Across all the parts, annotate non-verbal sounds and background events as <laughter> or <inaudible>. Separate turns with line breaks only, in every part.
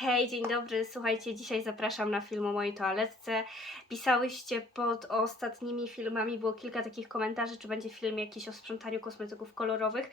Hej, dzień dobry. Słuchajcie, dzisiaj zapraszam na film o mojej toaletce. Pisałyście pod ostatnimi filmami, było kilka takich komentarzy, czy będzie film jakiś o sprzątaniu kosmetyków kolorowych.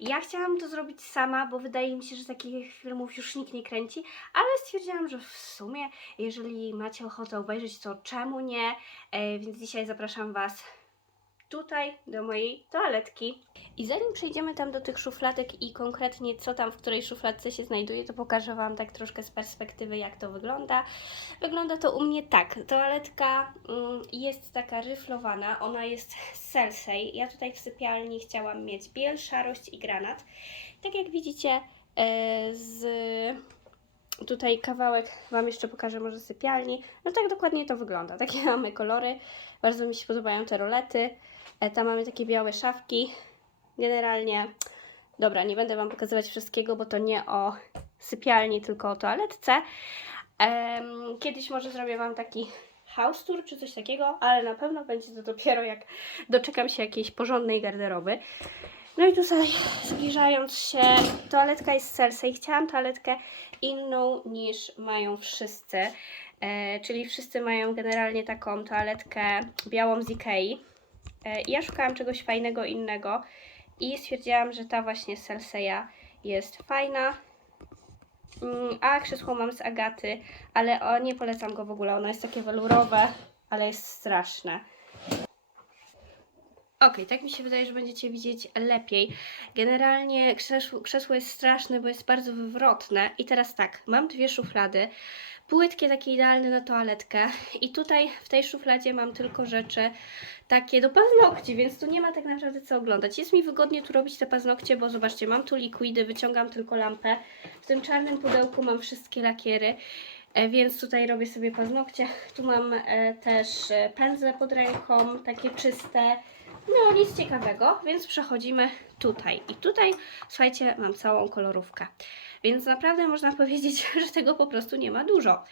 Ja chciałam to zrobić sama, bo wydaje mi się, że takich filmów już nikt nie kręci, ale stwierdziłam, że w sumie, jeżeli macie ochotę obejrzeć, to czemu nie? E, więc dzisiaj zapraszam Was tutaj do mojej toaletki. I zanim przejdziemy tam do tych szufladek i konkretnie co tam w której szufladce się znajduje, to pokażę Wam tak troszkę z perspektywy jak to wygląda. Wygląda to u mnie tak. Toaletka mm, jest taka ryflowana, ona jest z Cersei. Ja tutaj w sypialni chciałam mieć biel, szarość i granat. Tak jak widzicie e, z tutaj kawałek Wam jeszcze pokażę może sypialni. No tak dokładnie to wygląda. Takie <laughs> mamy kolory. Bardzo mi się podobają te rolety. E, Tam mamy takie białe szafki. Generalnie, dobra, nie będę Wam pokazywać wszystkiego, bo to nie o sypialni, tylko o toaletce. Kiedyś może zrobię Wam taki house tour czy coś takiego, ale na pewno będzie to dopiero jak doczekam się jakiejś porządnej garderoby. No i tutaj zbliżając się, toaletka jest Cersei. Chciałam toaletkę inną niż mają wszyscy. E, czyli wszyscy mają generalnie taką toaletkę białą z Ikei. E, ja szukałam czegoś fajnego, innego i stwierdziłam, że ta właśnie z Celseya jest fajna. Mm, A krzesło mam z Agaty, ale o, nie polecam go w ogóle. Ono jest takie welurowe, ale jest straszne. Ok, tak mi się wydaje, że będziecie widzieć lepiej. Generalnie krzesło, krzesło jest straszne, bo jest bardzo wywrotne. I teraz tak, mam dwie szuflady. Płytkie, takie idealne na toaletkę. I tutaj w tej szufladzie mam tylko rzeczy takie do paznokci, więc tu nie ma tak naprawdę co oglądać. Jest mi wygodnie tu robić te paznokcie, bo zobaczcie, mam tu likwidy, wyciągam tylko lampę. W tym czarnym pudełku mam wszystkie lakiery. E, Więc tutaj robię sobie paznokcie. Tu mam e, też e, pędzle pod ręką, takie czyste. No, nic ciekawego, więc przechodzimy tutaj. I tutaj, słuchajcie, mam całą kolorówkę. Więc naprawdę można <laughs> powiedzieć, że tego po prostu nie ma dużo.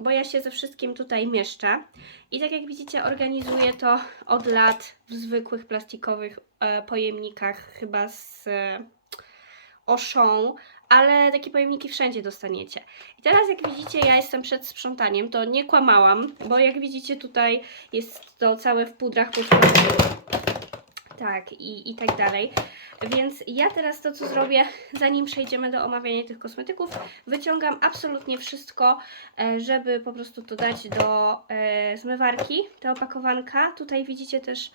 Bo ja się ze wszystkim tutaj mieszczę. I tak jak widzicie, organizuję to od lat w zwykłych plastikowych e, pojemnikach, chyba z e, Auchan, ale takie pojemniki wszędzie dostaniecie. I teraz jak widzicie, ja jestem przed sprzątaniem, to nie kłamałam, bo jak widzicie tutaj jest to całe w pudrach pod tak, i, i tak dalej. Więc ja teraz to, co zrobię, zanim przejdziemy do omawiania tych kosmetyków, wyciągam absolutnie wszystko, e, żeby po prostu to dać do e, zmywarki, te opakowanka. Tutaj widzicie też,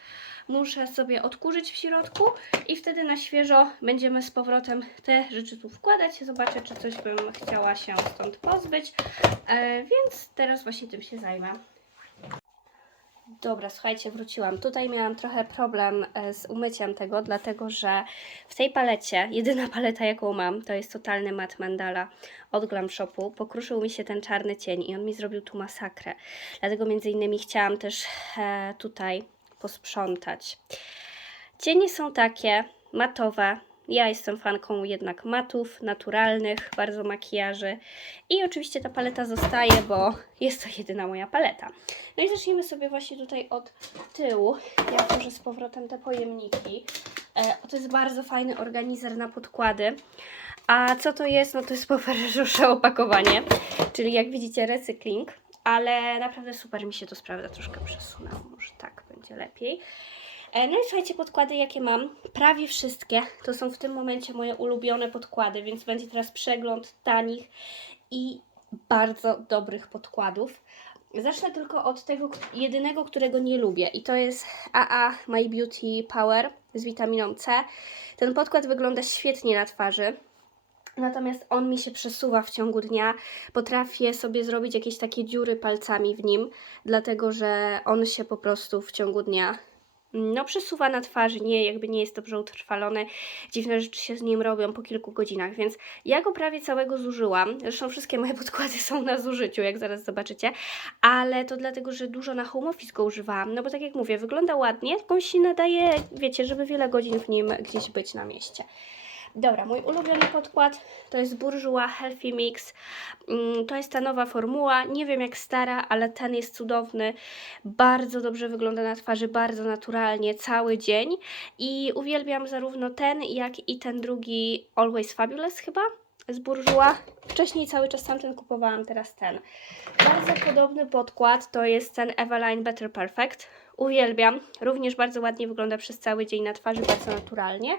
muszę sobie odkurzyć w środku i wtedy na świeżo będziemy z powrotem te rzeczy tu wkładać. Zobaczę, czy coś bym chciała się stąd pozbyć. E, Więc teraz właśnie tym się zajmę. Dobra, słuchajcie, wróciłam. Tutaj miałam trochę problem e, z umyciem tego, dlatego że w tej palecie, jedyna <laughs> paleta jaką mam, to jest totalny mat mandala od Glam Shopu. Pokruszył mi się ten czarny cień i on mi zrobił tu masakrę. Dlatego między innymi chciałam też e, tutaj posprzątać. Cienie są takie matowe. Ja jestem fanką jednak matów, naturalnych, bardzo makijaży. I oczywiście ta paleta zostaje, bo jest to jedyna moja paleta. No i zacznijmy sobie właśnie tutaj od tyłu. Ja włożę z powrotem te pojemniki. E, to jest bardzo fajny organizer na podkłady. A co to jest? No to jest poferżusze opakowanie, czyli jak widzicie recykling, ale naprawdę super mi się to sprawdza. Troszkę przesunęło, może tak będzie lepiej. E, No i słuchajcie, podkłady jakie mam, prawie wszystkie to są w tym momencie moje ulubione podkłady, więc będzie teraz przegląd tanich i bardzo dobrych podkładów. Zacznę tylko od tego jedynego, którego nie lubię i to jest AA My Beauty Power z witaminą C. Ten podkład wygląda świetnie na twarzy. Natomiast on mi się przesuwa w ciągu dnia. Potrafię sobie zrobić jakieś takie dziury palcami w nim, dlatego że on się po prostu w ciągu dnia no, przesuwa na twarzy, nie, jakby nie jest dobrze utrwalony. Dziwne rzeczy się z nim robią po kilku godzinach, więc ja go prawie całego zużyłam. Zresztą wszystkie moje <laughs> podkłady są na zużyciu, jak zaraz zobaczycie, ale to dlatego, że dużo na home office go używałam, no bo tak jak mówię, wygląda ładnie, tylko się nadaje, wiecie, żeby wiele godzin w nim gdzieś być na mieście. Dobra, mój ulubiony podkład to jest Bourjois Healthy Mix. Mm, To jest ta nowa formuła. Nie wiem jak stara, ale ten jest cudowny. Bardzo dobrze wygląda na twarzy, bardzo naturalnie, cały dzień. I uwielbiam zarówno ten, jak i ten drugi Always Fabulous chyba z Bourjois. Wcześniej cały czas tamten kupowałam, teraz ten. Bardzo podobny podkład to jest ten Eveline Better Perfect. Uwielbiam. Również bardzo ładnie wygląda przez cały dzień na twarzy, bardzo naturalnie.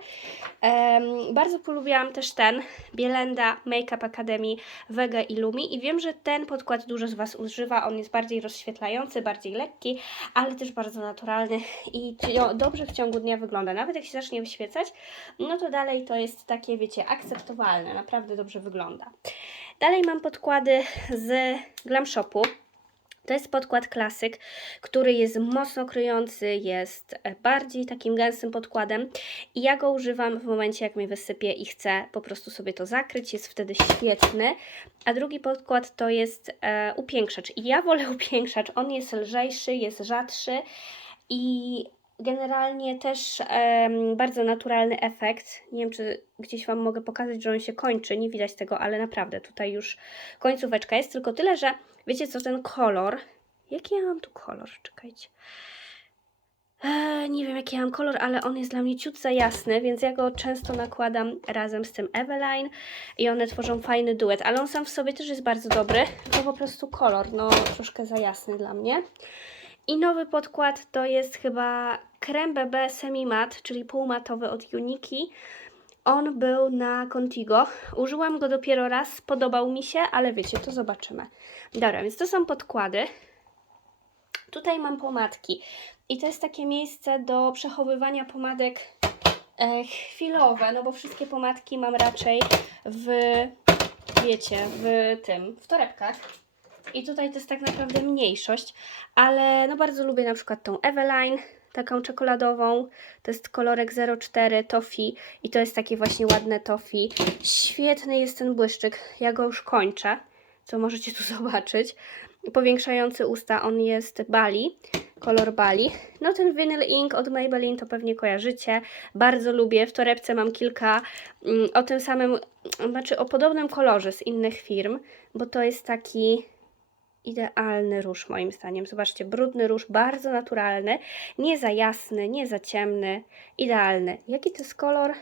Em, bardzo polubiłam też ten Bielenda Makeup Academy Vega Illumi i wiem, że ten podkład dużo z Was używa. On jest bardziej rozświetlający, bardziej lekki, ale też bardzo naturalny i dobrze w ciągu dnia wygląda. Nawet jak się zacznie wyświecać, no to dalej to jest takie, wiecie, akceptowalne. Naprawdę dobrze wygląda. Dalej mam podkłady z Glam Shopu. To jest podkład klasyk, który jest mocno kryjący, jest e, bardziej takim gęstym podkładem i ja go używam w momencie, jak mnie wysypie i chcę po prostu sobie to zakryć, jest wtedy świetny. A drugi podkład to jest e, upiększacz i ja wolę <laughs> upiększacz, on jest lżejszy, jest rzadszy i generalnie też bardzo naturalny efekt. Nie wiem, czy gdzieś Wam mogę pokazać, że on się kończy, nie widać tego, ale naprawdę tutaj już końcóweczka jest, tylko tyle, że wiecie co, ten kolor, jaki ja mam tu kolor, czekajcie. Eee, nie wiem jaki ja mam kolor, ale on jest dla mnie ciut za jasny, więc ja go często nakładam razem z tym Eveline i one tworzą fajny duet, ale on sam w sobie też jest bardzo dobry, to po prostu kolor, no troszkę za jasny dla mnie. I nowy podkład to jest chyba krem BB Semi Matte, czyli półmatowy od Uniki. On był na Contigo. Użyłam go dopiero raz, podobał mi się, ale wiecie, to zobaczymy. Dobra, więc to są podkłady. Tutaj mam pomadki. I to jest takie miejsce do przechowywania pomadek e, chwilowe, no bo wszystkie pomadki mam raczej w, wiecie, w tym, w torebkach. I tutaj to jest tak naprawdę mniejszość, ale no bardzo lubię na przykład tą Eveline, taką czekoladową. To jest kolorek 04 Toffee i to jest takie właśnie ładne Toffee. Świetny jest ten błyszczyk, ja go już kończę, co możecie tu <laughs> zobaczyć. Powiększający usta, on jest Bali, kolor Bali. No ten Vinyl Ink od Maybelline to pewnie kojarzycie. Bardzo lubię, w torebce mam kilka mm, o tym samym, znaczy o podobnym kolorze z innych firm, bo to jest taki idealny róż moim zdaniem. Zobaczcie, brudny róż, bardzo naturalny, nie za jasny, nie za ciemny, idealny. Jaki to jest kolor?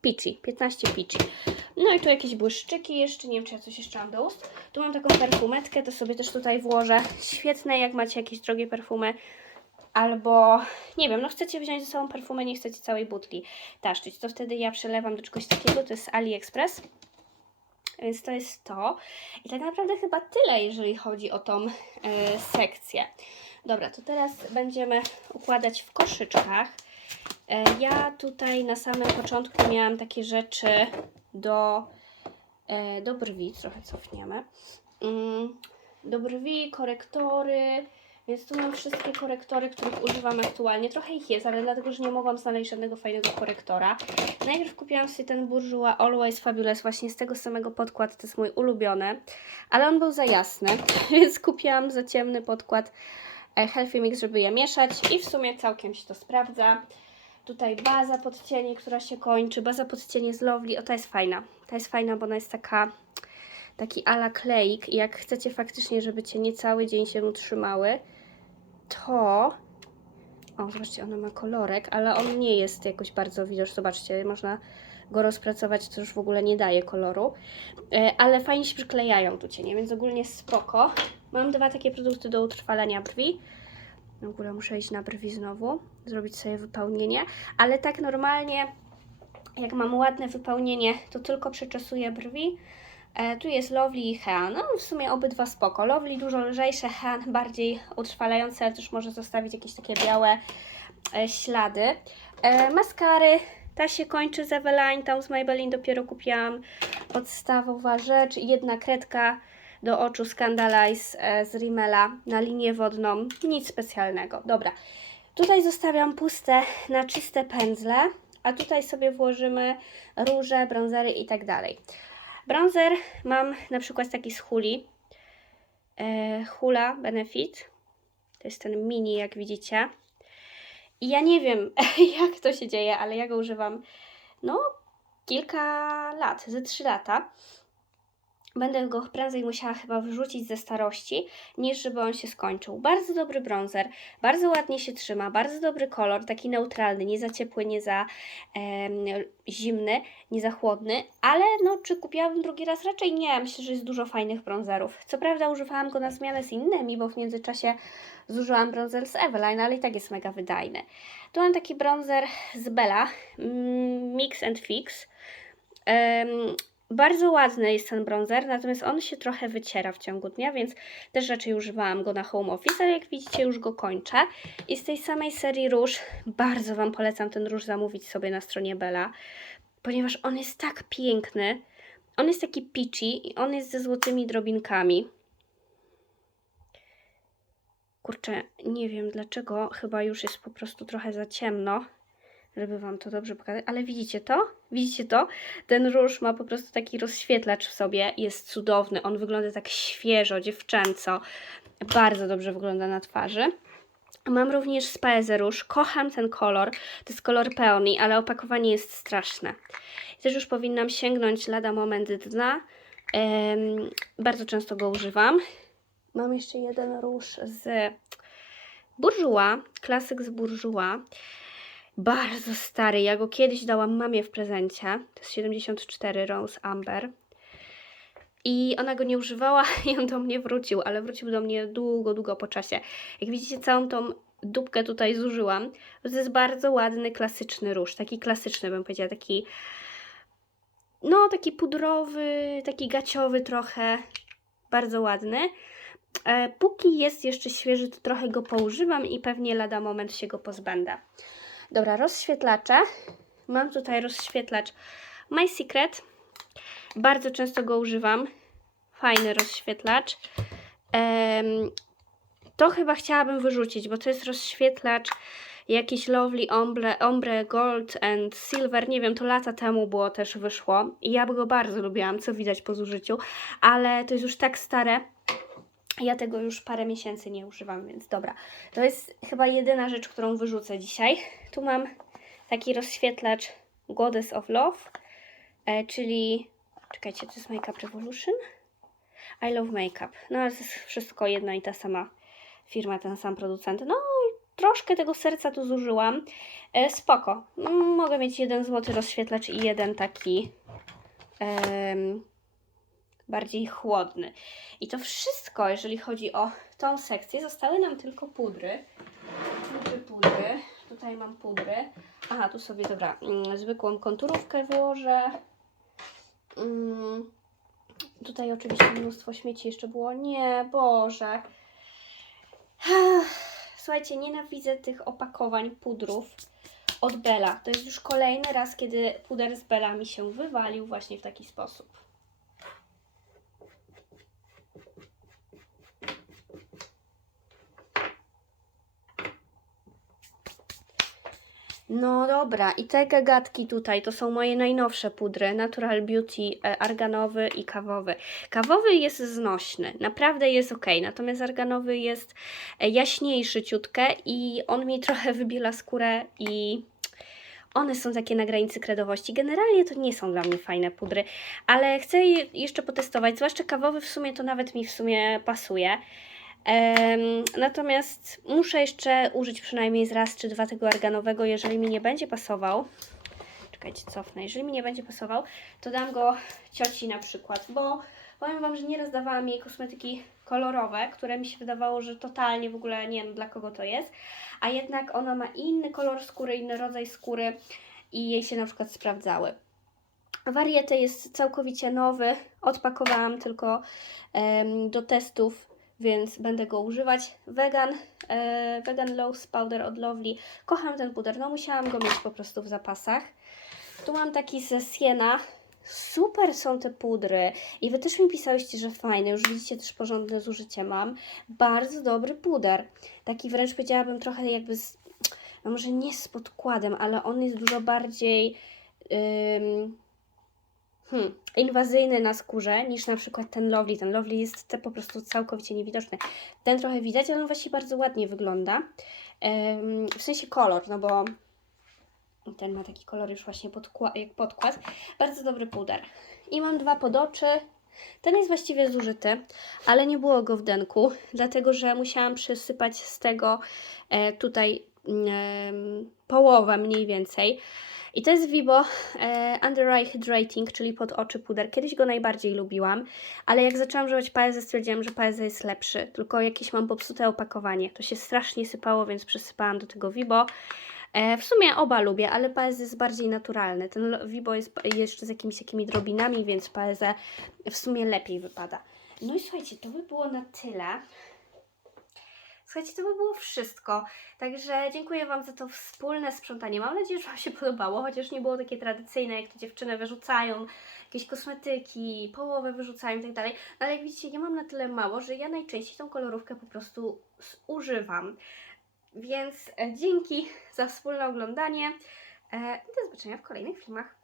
Peachy, 15 peachy. No i tu jakieś błyszczyki jeszcze, nie wiem czy ja coś jeszcze mam do ust. Tu mam taką perfumetkę, to sobie też tutaj włożę. Świetne, jak macie jakieś drogie perfumy. Albo, nie wiem, no chcecie wziąć ze sobą perfumę, nie chcecie całej butli taszczyć, to wtedy ja przelewam do czegoś takiego, to jest AliExpress. Więc to jest to. I tak naprawdę chyba tyle, jeżeli chodzi o tą e, sekcję. Dobra, to teraz będziemy układać w koszyczkach. E, ja tutaj na samym początku miałam takie rzeczy do, e, do brwi, trochę cofniemy. Mm, do brwi, korektory, więc tu mam wszystkie korektory, których używam aktualnie. Trochę ich jest, ale dlatego, że nie mogłam znaleźć żadnego fajnego korektora. Najpierw kupiłam sobie ten Bourjois Always Fabulous właśnie z tego samego podkładu, to jest mój ulubiony, ale on był za jasny, <laughs> więc kupiłam za ciemny podkład e, Healthy Mix, żeby je mieszać i w sumie całkiem się to sprawdza. Tutaj baza pod cienie, która się kończy, baza pod cienie z Lovely, o ta jest fajna. Ta jest fajna, bo ona jest taka taki ala kleik i jak chcecie faktycznie, żeby cienie cały dzień się utrzymały, to o, zobaczcie, ona ma kolorek, ale on nie jest jakoś bardzo widoczny. Zobaczcie, można go rozpracować, to już w ogóle nie daje koloru. E, ale fajnie się przyklejają tu cienie, więc ogólnie spoko. Mam dwa takie produkty do utrwalania brwi. W ogóle muszę iść na brwi znowu, zrobić sobie wypełnienie. Ale tak normalnie, jak mam ładne wypełnienie, to tylko przeczesuję brwi. E, tu jest Lovely i Hean. No w sumie obydwa spoko. Lovely dużo lżejsze, Hean bardziej utrwalające, ale też może zostawić jakieś takie białe e, ślady. E, maskary. Ta się kończy z Eveline, tą z Maybelline dopiero kupiłam. Podstawowa rzecz. Jedna kredka do oczu Scandalize z Rimmela na linię wodną. Nic specjalnego. Dobra. Tutaj zostawiam puste na czyste pędzle, a tutaj sobie włożymy róże, bronzery i tak dalej. Bronzer mam na przykład taki z Huli. E, Hula Benefit. To jest ten mini, jak widzicie. I ja nie wiem, <laughs> jak to się dzieje, ale ja go używam no kilka lat, ze 3 lata. Będę go prędzej musiała chyba wyrzucić ze starości, niż żeby on się skończył. Bardzo dobry bronzer, bardzo ładnie się trzyma, bardzo dobry kolor, taki neutralny, nie za ciepły, nie za em, zimny, nie za chłodny, ale no czy kupiłabym drugi raz? Raczej nie, myślę, że jest dużo fajnych bronzerów. Co prawda używałam go na zmianę z innymi, bo w międzyczasie zużyłam bronzer z Eveline, ale i tak jest mega wydajny. Tu mam taki bronzer z Bella, mm, Mix and Fix. Bardzo ładny jest ten bronzer, natomiast on się trochę wyciera w ciągu dnia, więc też raczej używałam go na home office, ale jak widzicie już go kończę. I z tej samej serii róż bardzo Wam polecam ten róż zamówić sobie na stronie Bella, ponieważ on jest tak piękny. On jest taki peachy i on jest ze złotymi drobinkami. Kurczę, nie wiem dlaczego, chyba już jest po prostu trochę za ciemno, żeby Wam to dobrze pokazać, ale widzicie to? Widzicie to? Ten róż ma po prostu taki rozświetlacz w sobie, jest cudowny, on wygląda tak świeżo, dziewczęco, bardzo dobrze wygląda na twarzy. Mam również Spaezę róż, kocham ten kolor, to jest kolor peony, ale opakowanie jest straszne. Też już powinnam sięgnąć lada moment dna, bardzo często go używam. Mam jeszcze jeden róż z Bourjois, klasyk z Bourjois. Bardzo stary, ja go kiedyś dałam mamie w prezencie. To jest 74 Rose Amber. I ona go nie używała <laughs> i on do mnie wrócił, ale wrócił do mnie długo, długo po czasie. Jak widzicie, całą tą dupkę tutaj zużyłam. To jest bardzo ładny, klasyczny róż. Taki klasyczny bym powiedziała, taki no, taki pudrowy, taki gaciowy trochę. Bardzo ładny. E, póki jest jeszcze świeży, to trochę go poużywam i pewnie lada moment się go pozbędę. Dobra, rozświetlacze. Mam tutaj rozświetlacz My Secret. Bardzo często go używam. Fajny rozświetlacz. To chyba chciałabym wyrzucić, bo to jest rozświetlacz jakiś Lovely Ombre, Ombre Gold and Silver, nie wiem, to lata temu było też wyszło i ja go bardzo lubiłam, co widać po zużyciu, ale to jest już tak stare, ja tego już parę miesięcy nie używam, więc dobra. To jest chyba jedyna rzecz, którą wyrzucę dzisiaj. Tu mam taki rozświetlacz Goddess of Love, e, czyli, czekajcie, to jest Makeup Revolution? I Love Makeup. No ale to jest wszystko jedna i ta sama firma, ten sam producent. No troszkę tego serca tu zużyłam. E, spoko. Mogę mieć jeden złoty rozświetlacz i jeden taki bardziej chłodny. I to wszystko, jeżeli chodzi o tą sekcję. Zostały nam tylko pudry. Pudry, pudry. Tutaj mam pudry. Aha, tu sobie, dobra, mm, zwykłą konturówkę włożę. Mm, Tutaj oczywiście mnóstwo śmieci jeszcze było. Nie, Boże. Słuchajcie, nienawidzę tych opakowań pudrów od Bella. To jest już kolejny raz, kiedy puder z Bella mi się wywalił właśnie w taki sposób. No dobra, i te gagatki tutaj to są moje najnowsze pudry Natural Beauty e, arganowy i kawowy. Kawowy jest znośny, naprawdę jest ok, natomiast arganowy jest e, jaśniejszy ciutkę i on mi trochę wybiela skórę i one są takie na granicy kredowości. Generalnie to nie są dla mnie fajne pudry, ale chcę je jeszcze potestować, zwłaszcza kawowy w sumie to nawet mi w sumie pasuje. Natomiast muszę jeszcze użyć przynajmniej z raz czy dwa tego arganowego, jeżeli mi nie będzie pasował. Czekajcie, cofnę. Jeżeli mi nie będzie pasował, to dam go cioci na przykład, bo powiem Wam, że nieraz dawałam jej kosmetyki kolorowe, które mi się wydawało, że totalnie w ogóle nie wiem dla kogo to jest, a jednak ona ma inny kolor skóry, inny rodzaj skóry i jej się na przykład sprawdzały. Wariety jest całkowicie nowy, odpakowałam tylko em, do testów więc będę go używać. Vegan, e, vegan Loose Powder od Lovely. Kocham ten puder, no musiałam go mieć po prostu w zapasach. Tu mam taki ze Siena. Super są te pudry. I Wy też mi pisałyście, że fajne. Już widzicie, też porządne zużycie mam. Bardzo dobry puder. Taki wręcz powiedziałabym trochę jakby z, no może nie z podkładem, ale on jest dużo bardziej... hmm, inwazyjny na skórze niż na przykład ten Lovely. Ten Lovely jest po prostu całkowicie niewidoczny. Ten trochę widać, ale on właśnie bardzo ładnie wygląda. W sensie kolor, no bo ten ma taki kolor już właśnie podkła- jak podkład. Bardzo dobry puder. I mam dwa pod oczy. Ten jest właściwie zużyty, ale nie było go w denku, dlatego że musiałam przysypać z tego e, tutaj em, połowę mniej więcej. I to jest Vibo e, Under Eye Hydrating, czyli pod oczy puder. Kiedyś go najbardziej lubiłam, ale jak zaczęłam używać Paeze, stwierdziłam, że Paeze jest lepszy, tylko jakieś mam popsute opakowanie. To się strasznie sypało, więc przysypałam do tego Vibo. E, w sumie oba lubię, ale Paeze jest bardziej naturalny. Ten Vibo jest jeszcze z jakimiś takimi drobinami, więc Paeze w sumie lepiej wypada. No i słuchajcie, to by było na tyle. Słuchajcie, to by było wszystko. Także dziękuję Wam za to wspólne sprzątanie. Mam nadzieję, że Wam się <laughs> podobało, chociaż nie było takie tradycyjne, jak to dziewczyny wyrzucają jakieś kosmetyki, połowę wyrzucają i tak dalej. No ale jak widzicie, ja mam na tyle mało, że ja najczęściej tą kolorówkę po prostu używam. Więc e, dzięki za wspólne oglądanie. E, do zobaczenia w kolejnych filmach.